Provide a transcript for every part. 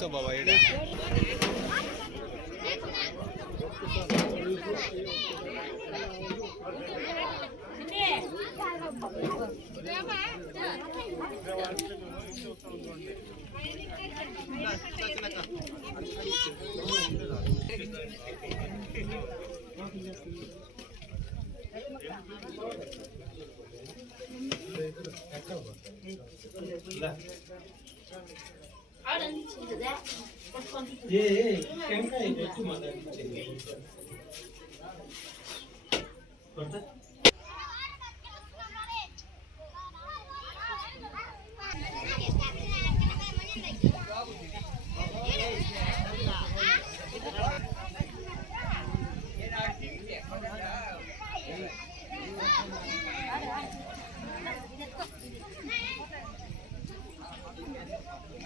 ఇదేనా water can కూర్చో బాబా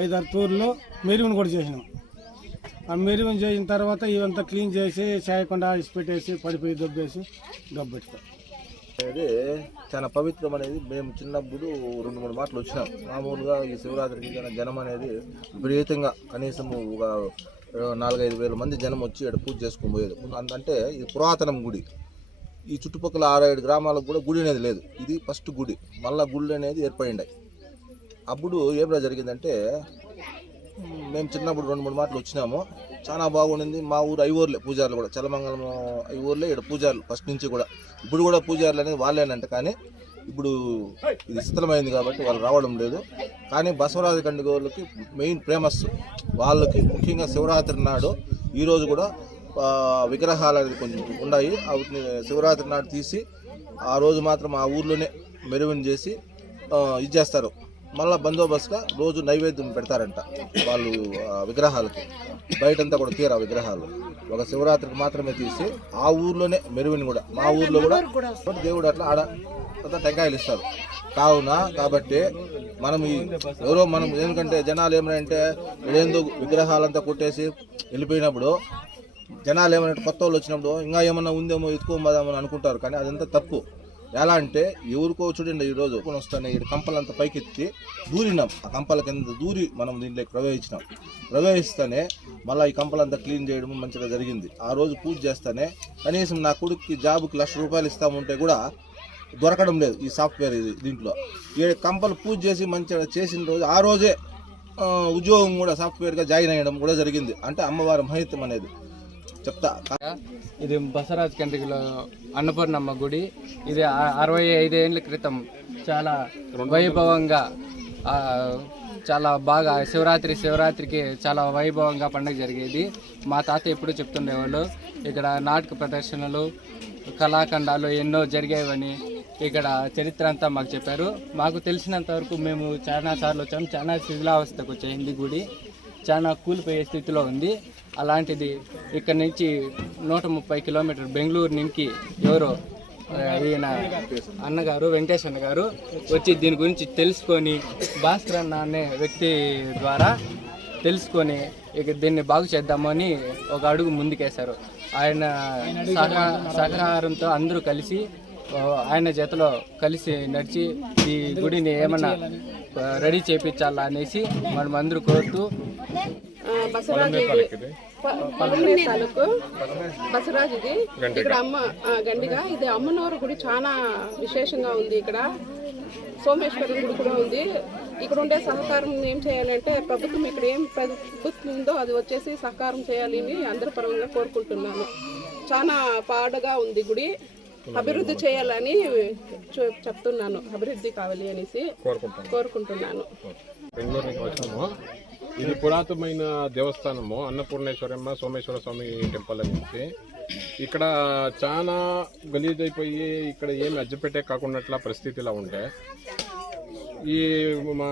ఐదారు తూర్లు మెరుగును కూడా చేసినాం. ఆ మెరుగును చేసిన తర్వాత ఇవంతా క్లీన్ చేసి చేయకుండా ఆడిసి పెట్టేసి పడిపోయి దొబ్బేసి గబ్బెట్టుతాం అనేది చాలా పవిత్రం అనేది మేము చిన్నప్పుడు రెండు మూడు మాటలు వచ్చినాం. మామూలుగా ఈ శివరాత్రికి జనం అనేది విపరీతంగా కనీసం ఒక నాలుగైదు వేల మంది జనం వచ్చి ఇక్కడ పూజ చేసుకొని పోయేది. అంటే ఇది పురాతనం గుడి. ఈ చుట్టుపక్కల ఆరు ఏడు గ్రామాలకు కూడా గుడి అనేది లేదు. ఇది ఫస్ట్ గుడి. మళ్ళా గుళ్ళు అనేది ఏర్పడిండాయి అప్పుడు ఏమిరా జరిగిందంటే మేము చిన్నప్పుడు రెండు మూడు మాటలు వచ్చినాము. చాలా బాగుండింది. మా ఊరు ఐవోర్లే పూజారులు కూడా. చలమంగళం ఐవోర్లే ఇక్కడ పూజారులు ఫస్ట్ నుంచి కూడా. ఇప్పుడు కూడా పూజారులు అనేది వాళ్ళేనంట. కానీ ఇప్పుడు ఇది శిథిలమైంది కాబట్టి వాళ్ళు రావడం లేదు. కానీ బసవరాజు కండిగోళ్ళకి మెయిన్ ఫేమస్. వాళ్ళకి ముఖ్యంగా శివరాత్రి నాడు ఈరోజు కూడా విగ్రహాలు అనేది కొంచెం ఉన్నాయి వాటిని శివరాత్రి నాడు తీసి ఆ రోజు మాత్రం ఆ ఊర్లోనే మెరువని చేసి ఇది చేస్తారు. మళ్ళా బందోబస్తుగా రోజు నైవేద్యం పెడతారంట వాళ్ళు విగ్రహాలకి. బయటంతా కూడా తీరా విగ్రహాలు. ఒక శివరాత్రికి మాత్రమే తీసి ఆ ఊర్లోనే మెరువిని కూడా మా ఊర్లో కూడా దేవుడు అట్లా ఆడ టెంకాయలు ఇస్తారు. కావున కాబట్టి మనం ఈ ఎవరో మనం ఎందుకంటే జనాలు ఏమంటే ఏందో విగ్రహాలంతా కొట్టేసి వెళ్ళిపోయినప్పుడు జనాలు ఏమైనా కొత్త వాళ్ళు వచ్చినప్పుడు ఇంకా ఏమన్నా ఉందేమో ఎత్తుకోమదామని అనుకుంటారు. కానీ అదంతా తప్పు. ఎలా అంటే ఎవరికో చూడండి ఈరోజు రోజు వస్తానే ఈ కంపలంతా పైకెత్తి దూరినాం. ఆ కంపల కింద దూరి మనం దీంట్లోకి ప్రవేశించినాం. ప్రవేశిస్తేనే మళ్ళీ ఈ కంపలంతా క్లీన్ చేయడం మంచిగా జరిగింది. ఆ రోజు పూజ చేస్తేనే కనీసం నా కొడుక్కి జాబుకి లక్ష రూపాయలు ఇస్తామంటే కూడా దొరకడం లేదు ఈ సాఫ్ట్వేర్ ఇది దీంట్లో. ఈ కంపలు పూజ చేసి మంచిగా చేసిన రోజు ఆ రోజే ఉద్యోగం కూడా సాఫ్ట్వేర్గా జాయిన్ అయ్యడం కూడా జరిగింది. అంటే అమ్మవారి మహితం అనేది. చెప్తా. ఇది బసరాజ్ కండ్రికలో అన్నపూర్ణమ్మ గుడి. ఇది అరవై ఐదేళ్ళ క్రితం చాలా వైభవంగా చాలా బాగా శివరాత్రి శివరాత్రికి చాలా వైభవంగా పండుగ జరిగేది. మా తాత ఎప్పుడూ చెప్తుండేవాళ్ళు ఇక్కడ నాటక ప్రదర్శనలు కళాఖండాలు ఎన్నో జరిగేవని ఇక్కడ చరిత్ర అంతా మాకు చెప్పారు. మాకు తెలిసినంత వరకు మేము చాలా సార్లు వచ్చాము. చాలా శిథిలావస్థకు వచ్చేసింది గుడి. చాలా కూలిపోయే స్థితిలో ఉంది. అలాంటిది ఇక్కడ నుంచి నూట ముప్పై కిలోమీటర్ బెంగళూరు నుంచి ఎవరో ఈయన అన్నగారు వెంకటేష్ అన్న గారు వచ్చి దీని గురించి తెలుసుకొని భాస్కర్ అన్న అనే వ్యక్తి ద్వారా తెలుసుకొని ఇక దీన్ని బాగు చేద్దామని ఒక అడుగు ముందుకేశారు. ఆయన సహ సహకారంతో అందరూ కలిసి ఆయన జతలో కలిసి నడిచి ఈ గుడిని ఏమన్నా రెడీ చేయించాలా అనేసి మనం అందరూ కోరుతూ పలమనేరు తాలూకు బసవరాజు ఇది ఇక్కడ అమ్మ ఆ, గండిగా ఇది అమ్మనూరు గుడి చాలా విశేషంగా ఉంది ఇక్కడ. సోమేశ్వరం గుడి కూడా ఉంది. ఇక్కడ ఉండే సహకారం ఏం చేయాలంటే ప్రభుత్వం ఇక్కడ ఏం ప్రభుత్వం ఉందో అది వచ్చేసి సహకారం చేయాలి అని అందరి పరంగా కోరుకుంటున్నాను. చాలా పాడగా ఉంది గుడి. అభివృద్ధి చేయాలని చెప్తున్నాను. అభివృద్ధి కావాలి అనేసి కోరుకుంటున్నాను. బెంగళూరు నుంచి వచ్చినాము. ఇది పురాతనమైన దేవస్థానము అన్నపూర్ణేశ్వరమ్మ సోమేశ్వర స్వామి టెంపుల్ నుంచి ఇక్కడ చాలా గలీజ్ అయిపోయి ఇక్కడ ఏమి అజ్జపెట్టే కాకుండా పరిస్థితిలా ఉండే. ఈ మా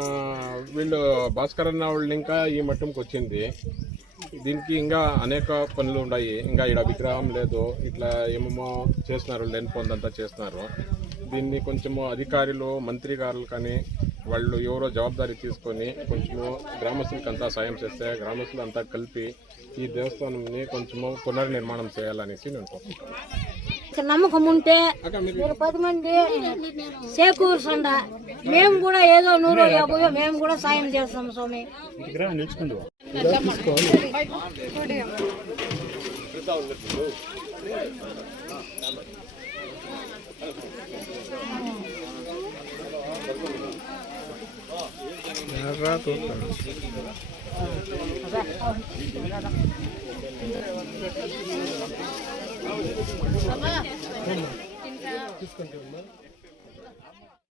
వీళ్ళు భాస్కర్ అన్న వాళ్ళు ఇంకా ఈ మట్టంకి వచ్చింది దీనికి ఇంకా అనేక పనులు ఉన్నాయి. ఇంకా ఇక్కడ విగ్రహం లేదు. ఇట్లా ఏమేమో చేస్తున్నారు లేని పొందంతా చేస్తున్నారు. దీన్ని కొంచెము అధికారులు మంత్రి గారులు కానీ వాళ్ళు ఎవరో జవాబారి తీసుకొని కొంచెము గ్రామస్తులకి అంతా సాయం చేస్తే గ్రామస్తులు అంతా కలిపి ఈ దేవస్థానంని కొంచెము పునర్నిర్మాణం చేయాలనేసి నేను కోరుకుంటున్నాను. నమ్మకం ఉంటే మీరు పది మంది చేకూర్చండ మేము కూడా ఏదో నూరు యాభై మేము కూడా సాయం చేస్తాం స్వామి. తీసుకుంటాం